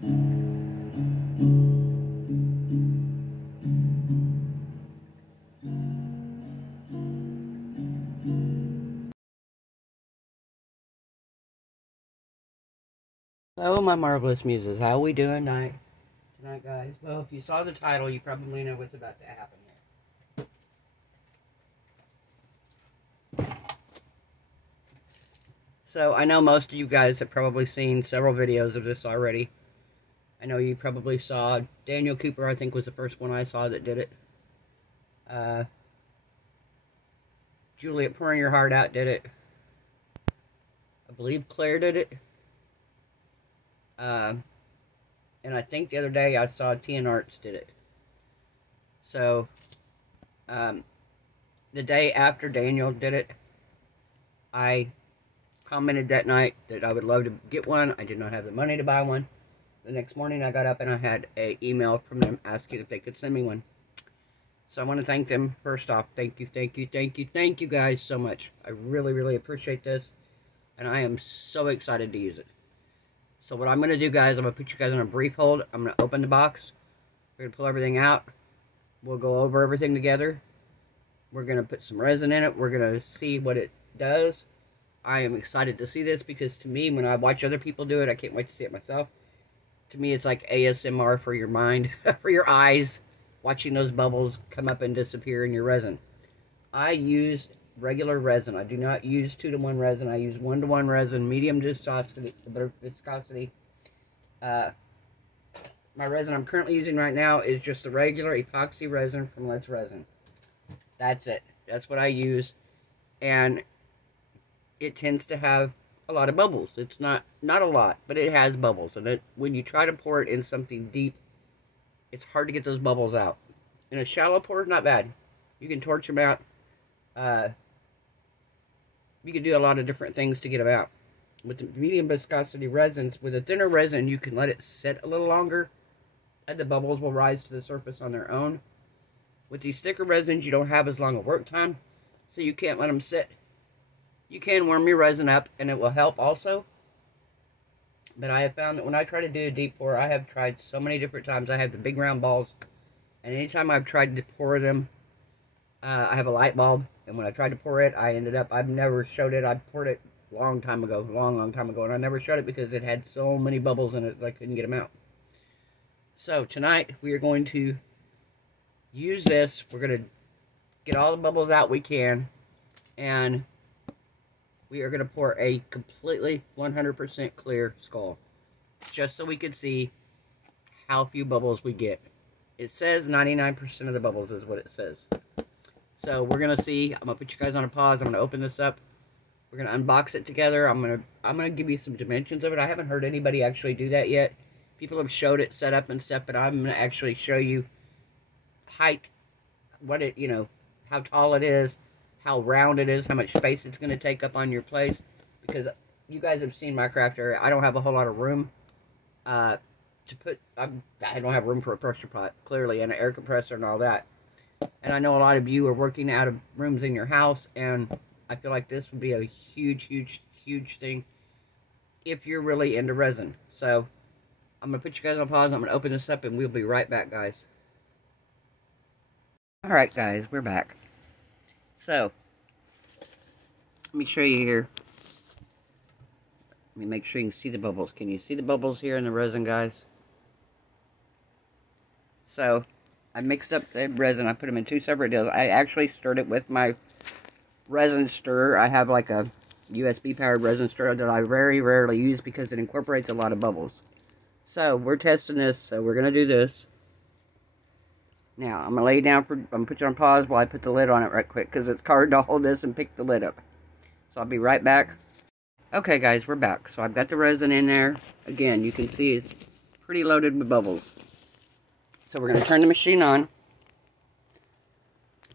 Hello, my marvelous muses. How we doing tonight, guys? Well, if you saw the title, you probably know what's about to happen here. So, I know most of you guys have probably seen several videos of this already. I know you probably saw Daniel Cooper, I think, was the first one I saw that did it. Juliet Pouring Your Heart Out did it. I believe Claire did it. And I think the other day I saw TN Arts did it. So, the day after Daniel did it, I commented that night that I would love to get one. I did not have the money to buy one. The next morning I got up and I had an email from them asking if they could send me one. So I want to thank them first off. Thank you guys so much. I really appreciate this. And I am so excited to use it. So what I'm going to do, guys, I'm going to put you guys on a brief hold. I'm going to open the box. We're going to pull everything out. We'll go over everything together. We're going to put some resin in it. We're going to see what it does. I am excited to see this because to me, when I watch other people do it, I can't wait to see it myself. To me, it's like ASMR for your mind, for your eyes, watching those bubbles come up and disappear in your resin. I use regular resin. I do not use 2-to-1 resin. I use 1-to-1 resin, medium viscosity. My resin I'm currently using right now is just the regular epoxy resin from Let's Resin. That's it. That's what I use. And it tends to have a lot of bubbles. It's not a lot, but it has bubbles. And when you try to pour it in something deep, it's hard to get those bubbles out. In a shallow pour, not bad. You can torch them out. You can do a lot of different things to get them out. With the medium viscosity resins, with a thinner resin, you can let it sit a little longer, and the bubbles will rise to the surface on their own. With these thicker resins, you don't have as long a work time, so you can't let them sit. You can warm your resin up, and it will help also. But I have found that when I try to do a deep pour, I have tried so many different times. I have the big round balls, and anytime I've tried to pour them, I have a light bulb, and when I tried to pour it, I've never showed it. I poured it a long time ago, long time ago, and I never showed it because it had so many bubbles in it that I couldn't get them out. So tonight, we are going to use this. We're going to get all the bubbles out we can, and we are going to pour a completely 100% clear skull, just so we can see how few bubbles we get. It says 99% of the bubbles is what it says. So we're going to see. I'm going to put you guys on a pause. I'm going to open this up. We're going to unbox it together. I'm going to give you some dimensions of it. I haven't heard anybody actually do that yet. People have showed it set up and stuff, but I'm going to actually show you height, what it, how tall it is, how round it is, how much space it's going to take up on your place. Because you guys have seen my craft area. I don't have a whole lot of room to put. I don't have room for a pressure pot, clearly, and an air compressor and all that. And I know a lot of you are working out of rooms in your house, and I feel like this would be a huge thing if you're really into resin. So I'm going to put you guys on pause. I'm going to open this up, and we'll be right back, guys. Alright, guys, we're back. So, let me show you here. Let me make sure you can see the bubbles. Can you see the bubbles here in the resin, guys? So, I mixed up the resin. I put them in 2 separate deals. I actually stirred it with my resin stirrer. I have like a USB powered resin stirrer that I very rarely use because it incorporates a lot of bubbles. So we're testing this, so we're going to do this. Now, I'm going to lay it down I'm going to put you on pause while I put the lid on it right quick because it's hard to hold this and pick the lid up. So I'll be right back. Okay guys, we're back. So I've got the resin in there. Again, you can see it's pretty loaded with bubbles. So we're going to turn the machine on.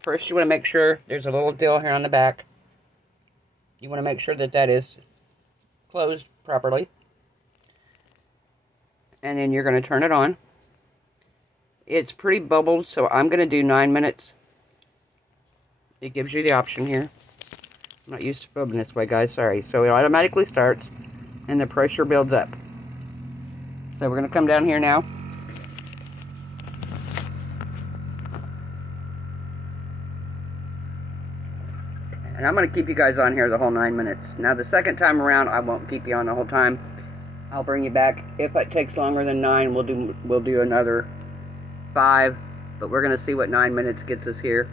First, you want to make sure there's a little dill here on the back. You want to make sure that that is closed properly. And then you're going to turn it on. It's pretty bubbled, so I'm going to do 9 minutes. It gives you the option here. I'm not used to filming this way, guys. Sorry. So it automatically starts, and the pressure builds up. So we're going to come down here now. And I'm going to keep you guys on here the whole 9 minutes. Now the second time around, I won't keep you on the whole time. I'll bring you back. If it takes longer than 9, we'll do another 5. But we're going to see what 9 minutes gets us here.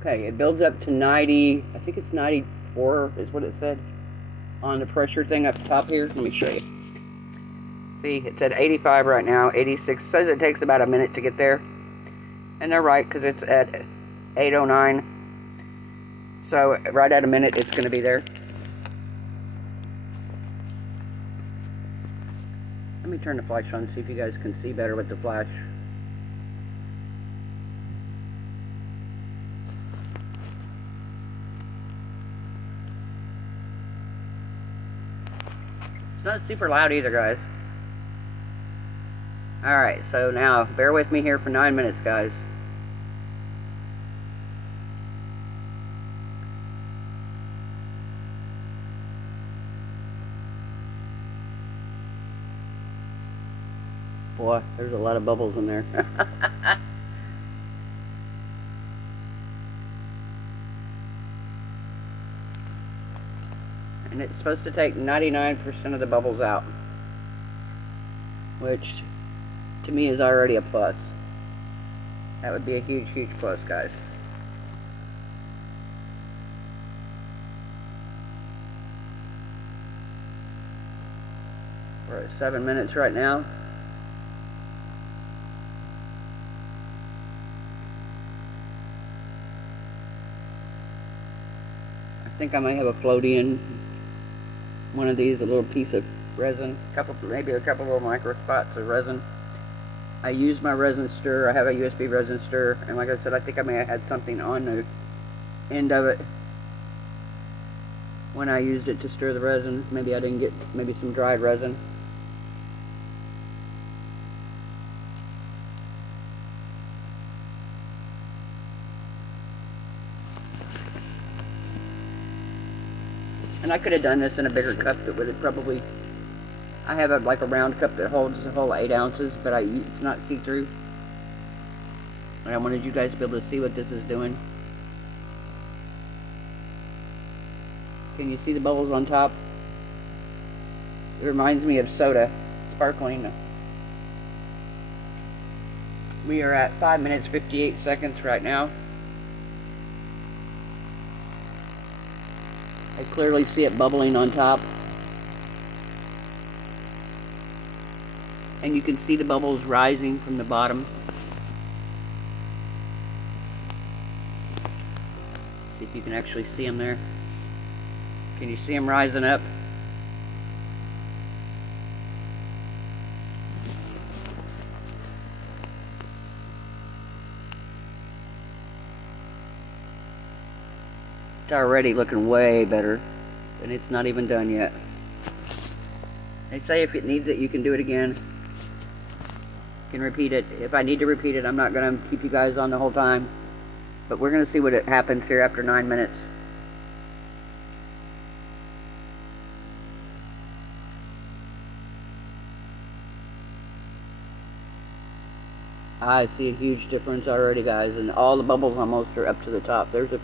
Okay, it builds up to 90, I think it's 94 is what it said on the pressure thing up top here. Let me show you. See, it's at 85 right now, 86. Says it takes about a minute to get there. And they're right, because it's at 8:09. So, right at a minute, it's going to be there. Let me turn the flash on, see if you guys can see better with the flash. It's not super loud either, guys. Alright, so now, bear with me here for 9 minutes, guys. Boy, there's a lot of bubbles in there. And it's supposed to take 99% of the bubbles out, which to me is already a plus. That would be a huge, huge plus, guys. We're at 7 minutes right now. I think I might have a floaty in one of these, a little piece of resin, maybe a couple little micro spots of resin. I use my resin stirrer. I have a USB resin stirrer, and like I said, I think I may have had something on the end of it when I used it to stir the resin. Maybe I didn't get some dried resin. And I could have done this in a bigger cup that would have probably... I have like a round cup that holds the whole 8 ounces, but it's not see-through. And I wanted you guys to be able to see what this is doing. Can you see the bubbles on top? It reminds me of soda, sparkling. We are at 5 minutes 58 seconds right now. I clearly see it bubbling on top. And you can see the bubbles rising from the bottom. See if you can actually see them there. Can you see them rising up? It's already looking way better, and it's not even done yet. They say if it needs it, you can do it again. You can repeat it. If I need to repeat it, I'm not going to keep you guys on the whole time. But we're going to see what happens here after 9 minutes. I see a huge difference already, guys, and all the bubbles almost are up to the top. There's a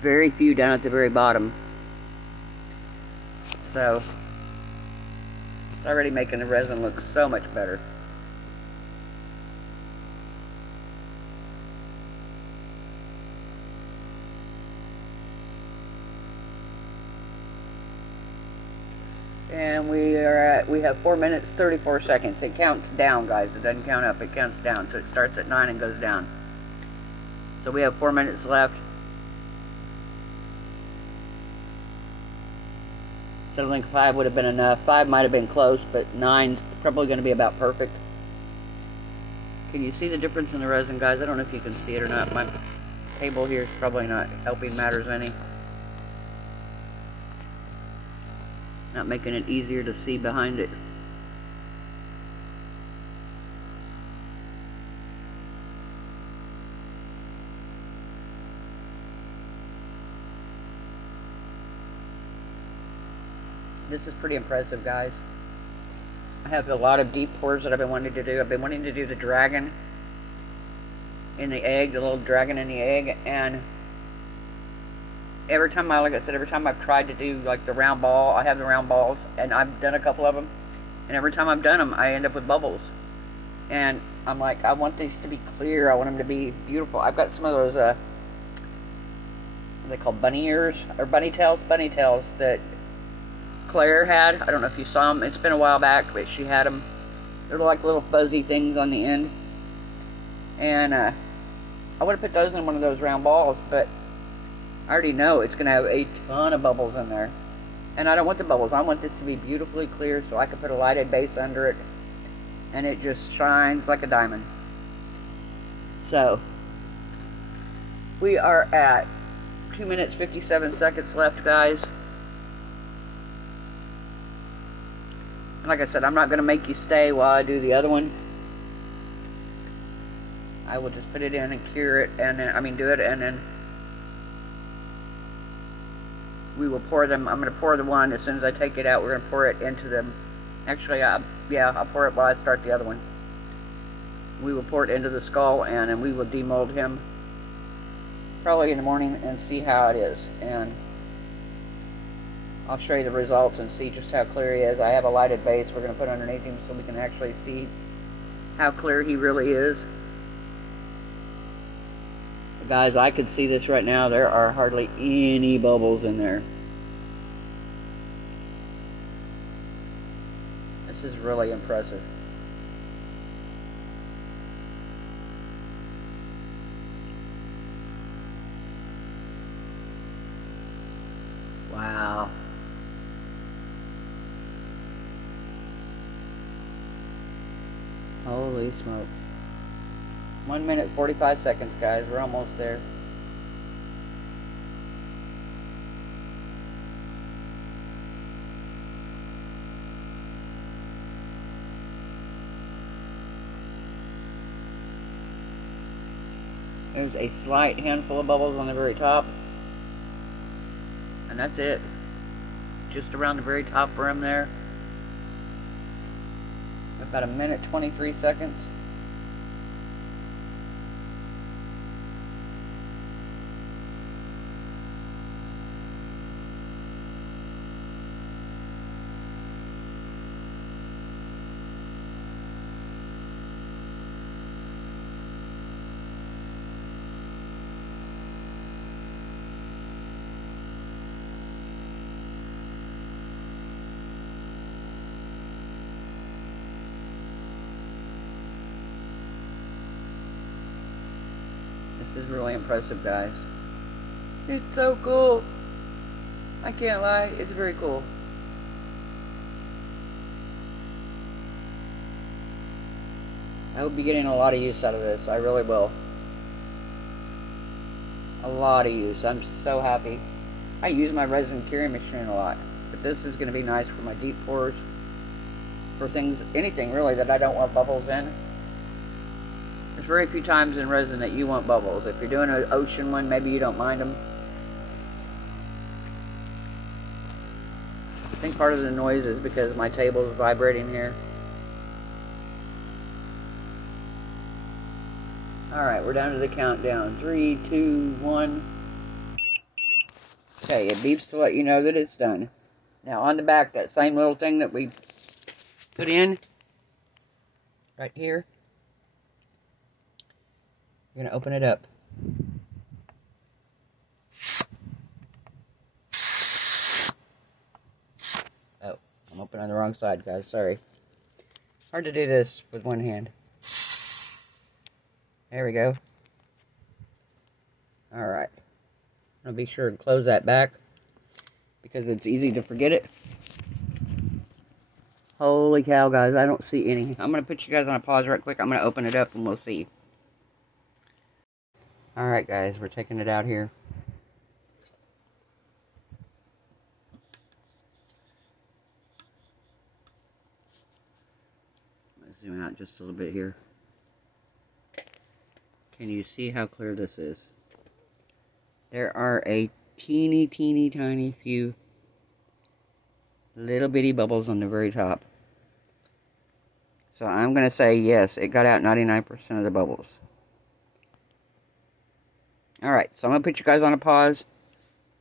very few down at the very bottom. So, it's already making the resin look so much better. And we have 4 minutes 34 seconds. It counts down, guys. It doesn't count up, it counts down. So it starts at 9 and goes down. So we have 4 minutes left. So I think 5 would have been enough. 5 might have been close, but 9's probably going to be about perfect. Can you see the difference in the resin, guys? I don't know if you can see it or not. My table here is probably not helping matters any. Not making it easier to see behind it. This is pretty impressive, guys. I have a lot of deep pours that I've been wanting to do. I've been wanting to do the dragon in the egg, the little dragon in the egg, and every time like I said, every time I've tried to do like the round ball, I have the round balls, and I've done a couple of them, and every time I've done them, I end up with bubbles. And I'm like, I want these to be clear. I want them to be beautiful. I've got some of those, what are they called, bunny ears, or bunny tails that Claire had. I don't know if you saw them. It's been a while back, but she had them. They're like little fuzzy things on the end. And I would have put those in one of those round balls, but I already know it's going to have a ton of bubbles in there. And I don't want the bubbles. I want this to be beautifully clear so I can put a lighted base under it, and it just shines like a diamond. So, we are at 2 minutes 57 seconds left, guys. And like I said, I'm not going to make you stay while I do the other one. I will just put it in and cure it, and then, do it, and then we will pour them. I'm going to pour the one as soon as I take it out. We're going to pour it into them. Actually, I'll pour it while I start the other one. We will pour it into the skull, and then we will demold him probably in the morning and see how it is. And I'll show you the results and see just how clear he is. I have a lighted base we're going to put underneath him so we can actually see how clear he really is. Guys, I can see this right now. There are hardly any bubbles in there. This is really impressive. Wow. Holy smoke. 1 minute 45 seconds, guys. We're almost there. There's a slight handful of bubbles on the very top. And that's it. Just around the very top rim there. About 1 minute 23 seconds. This is really impressive, guys. It's so cool. I can't lie, it's very cool. I will be getting a lot of use out of this. I really will. A lot of use. I'm so happy. I use my resin curing machine a lot, but this is going to be nice for my deep pours, for things, anything really that I don't want bubbles in. There's very few times in resin that you want bubbles. If you're doing an ocean one, maybe you don't mind them. I think part of the noise is because my table is vibrating here. Alright, we're down to the countdown. 3, 2, 1. Okay, it beeps to let you know that it's done. Now on the back, that same little thing that we put in, right here, you're going to open it up. Oh, I'm opening on the wrong side, guys. Sorry. Hard to do this with one hand. There we go. Alright. I'll be sure to close that back because it's easy to forget it. Holy cow, guys. I don't see any. I'm going to put you guys on a pause right quick. I'm going to open it up and we'll see. Alright, guys. We're taking it out here. Let's zoom out just a little bit here. Can you see how clear this is? There are a teeny tiny few Little bitty bubbles on the very top. So I'm going to say yes, it got out 99% of the bubbles. Alright, so I'm going to put you guys on a pause.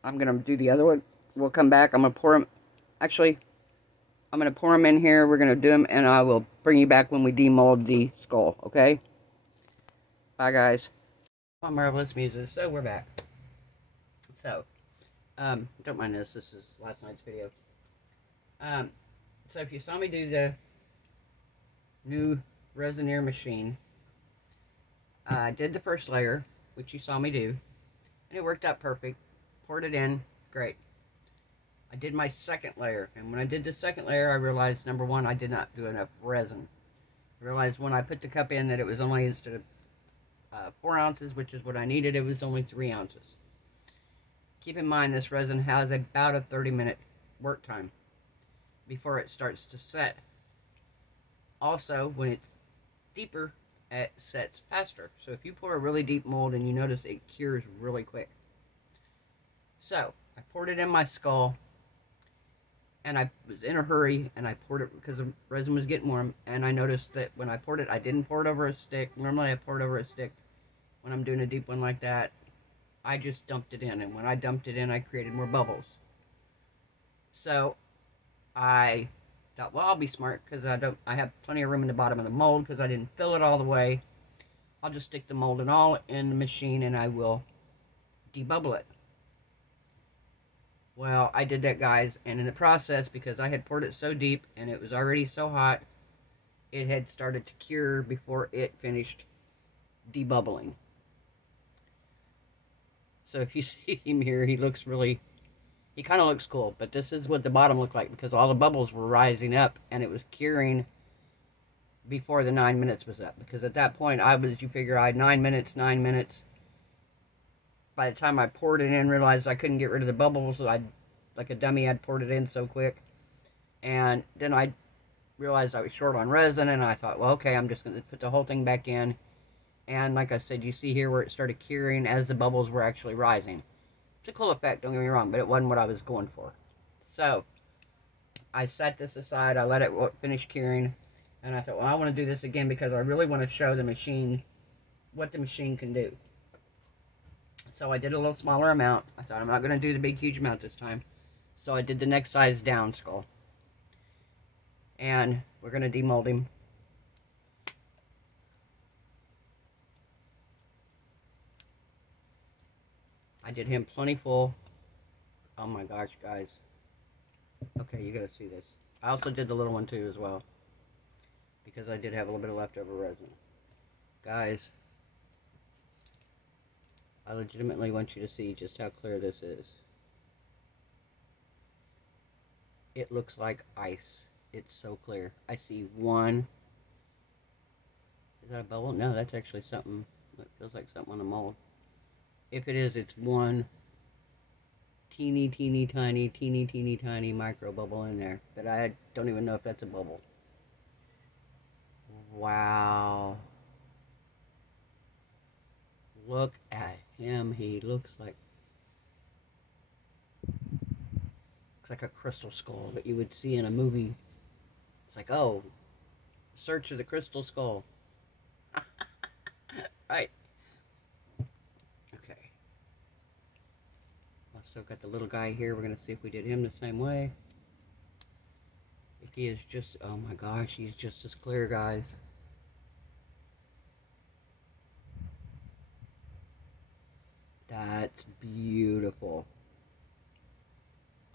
I'm going to do the other one. We'll come back. I'm going to pour them. Actually, I'm going to pour them in here. We're going to do them, and I will bring you back when we demold the skull, okay? Bye, guys. On Marvelous Music. So, we're back. So, don't mind this. This is last night's video. So if you saw me do the new Resiners machine, I did the first layer, which you saw me do, and it worked out perfect. Poured it in, great. I did my second layer, and when I did the second layer, I realized, number one, I did not do enough resin. I realized when I put the cup in that it was only, instead of 4 ounces, which is what I needed, it was only 3 ounces. Keep in mind, this resin has about a 30-minute work time before it starts to set. Also, when it's deeper, it sets faster. So if you pour a really deep mold, and you notice it cures really quick. So I poured it in my skull, and I was in a hurry, and I poured it because the resin was getting warm, and I noticed that when I poured it, I didn't pour it over a stick. Normally I pour it over a stick when I'm doing a deep one like that. I just dumped it in, and when I dumped it in, I created more bubbles. So I thought, well, I'll be smart, because I have plenty of room in the bottom of the mold, because I didn't fill it all the way. I'll just stick the mold and all in the machine, and I will debubble it. Well, I did that, guys, and in the process, because I had poured it so deep, and it was already so hot, it had started to cure before it finished debubbling. So if you see him here, he kind of looks cool, but this is what the bottom looked like, because all the bubbles were rising up, and it was curing before the 9 minutes was up, because at that point, you figure I had 9 minutes. By the time I poured it in, realized I couldn't get rid of the bubbles, so like a dummy, I'd poured it in so quick, and then I realized I was short on resin, and I thought, well, okay, I'm just going to put the whole thing back in, and like I said, you see here where it started curing as the bubbles were actually rising. It's a cool effect, don't get me wrong, but it wasn't what I was going for. So I set this aside, I let it finish curing, and I thought, well, I want to do this again because I really want to show the machine what the machine can do. So I did a little smaller amount. I thought, I'm not going to do the big huge amount this time. So I did the next size down skull. And we're going to demold him. I did him plenty full. Oh my gosh, guys. Okay, you gotta see this. I also did the little one too as well, because I did have a little bit of leftover resin. Guys, I legitimately want you to see just how clear this is. It looks like ice. It's so clear. I see one. Is that a bubble? No, that's actually something. It feels like something on the mold. If it is, it's one teeny tiny micro bubble in there that I don't even know if that's a bubble. Wow. Look at him. He looks like a crystal skull that you would see in a movie. It's like, oh, Search of the Crystal Skull. Right. Okay. Also got the little guy here. We're going to see if we did him the same way. If he is just, oh my gosh, he's just as clear, guys. That's beautiful.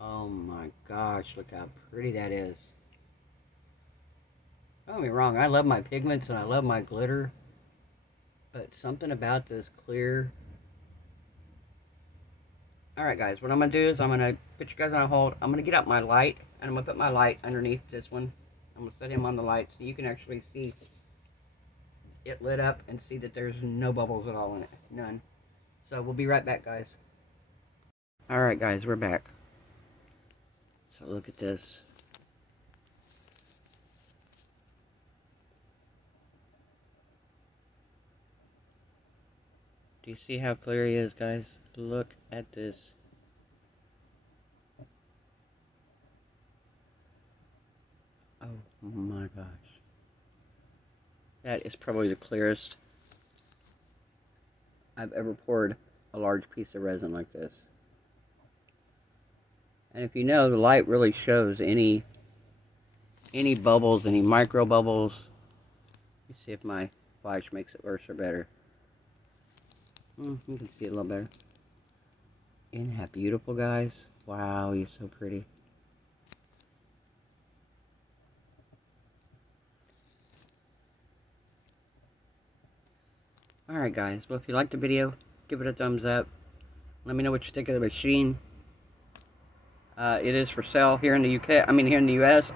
Oh my gosh, look how pretty that is. Don't get me wrong, I love my pigments and I love my glitter, but something about this clear. Alright guys, what I'm going to do is I'm going to put you guys on hold. I'm going to get out my light, and I'm going to put my light underneath this one. I'm going to set him on the light so you can actually see it lit up and see that there's no bubbles at all in it. None. So we'll be right back, guys. Alright guys, we're back. So look at this. Do you see how clear he is, guys? Look at this. Oh my gosh. That is probably the clearest I've ever poured a large piece of resin like this. And if you know, the light really shows any bubbles, any micro bubbles. Let me see if my flash makes it worse or better. You can see it a little better. Isn't that beautiful, guys? Wow, you're so pretty. Alright guys, well if you liked the video, give it a thumbs up. Let me know what you think of the machine. It is for sale here in the UK, here in the US.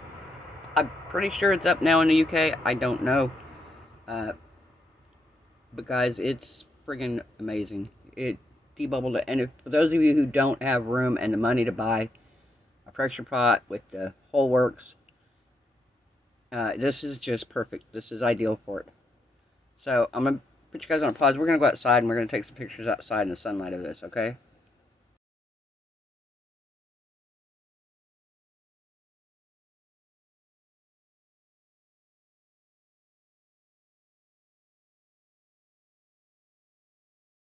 I'm pretty sure it's up now in the UK, I don't know. But guys, it's friggin' amazing. It debubbled it, and for those of you who don't have room and the money to buy a pressure pot with the whole works, this is just perfect. This is ideal for it. So I'm going to put you guys on a pause. We're going to go outside and we're going to take some pictures outside in the sunlight of this, okay?